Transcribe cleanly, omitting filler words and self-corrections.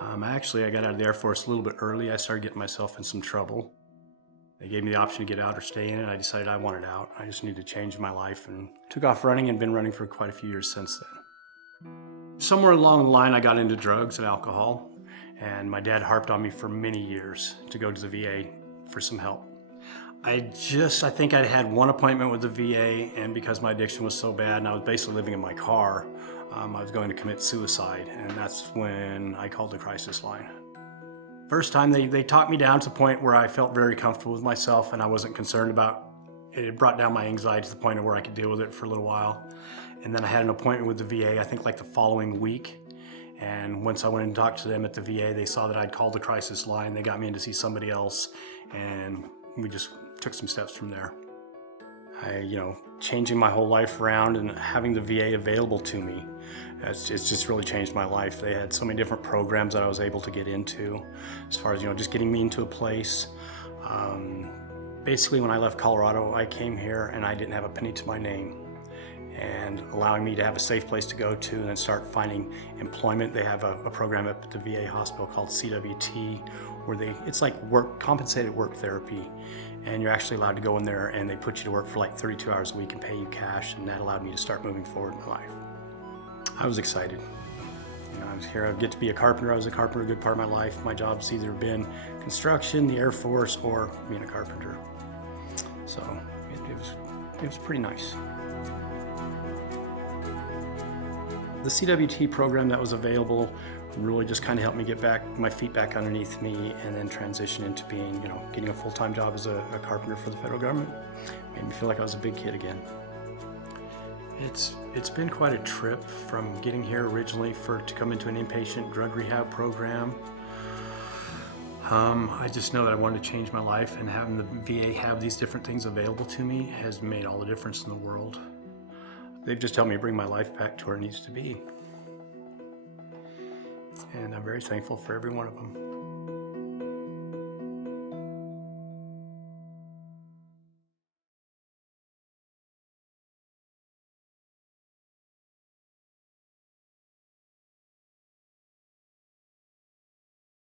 I got out of the Air Force a little bit early. I started getting myself in some trouble. They gave me the option to get out or stay in it. I decided I wanted out. I just needed to change my life and took off running and been running for quite a few years since then. Somewhere along the line, I got into drugs and alcohol, and my dad harped on me for many years to go to the VA for some help. I think I'd had one appointment with the VA, and because my addiction was so bad and I was basically living in my car, I was going to commit suicide, and that's when I called the crisis line. First time they talked me down to the point where I felt very comfortable with myself and I wasn't concerned about it. It brought down my anxiety to the point of where I could deal with it for a little while. And then I had an appointment with the VA, I think like the following week. And once I went and talked to them at the VA, they saw that I'd called the crisis line. They got me in to see somebody else, and we just took some steps from there. Changing my whole life around and having the VA available to me, it's just really changed my life. They had so many different programs that I was able to get into, as far as just getting me into a place. Basically, when I left Colorado, I came here and I didn't have a penny to my name, and allowing me to have a safe place to go to and then start finding employment. They have a program up at the VA hospital called CWT, where it's like compensated work therapy, and you're actually allowed to go in there and they put you to work for like 32 hours a week and pay you cash, and that allowed me to start moving forward in my life. I was excited. I was here, I get to be a carpenter. I was a carpenter a good part of my life. My job's either been construction, the Air Force, or being a carpenter. So it was pretty nice. The CWT program that was available really just kind of helped me get my feet back underneath me, and then transition into being, getting a full-time job as a carpenter for the federal government. Made me feel like I was a big kid again. It's been quite a trip from getting here originally to come into an inpatient drug rehab program. I just know that I wanted to change my life, and having the VA have these different things available to me has made all the difference in the world. They've just helped me bring my life back to where it needs to be. And I'm very thankful for every one of them.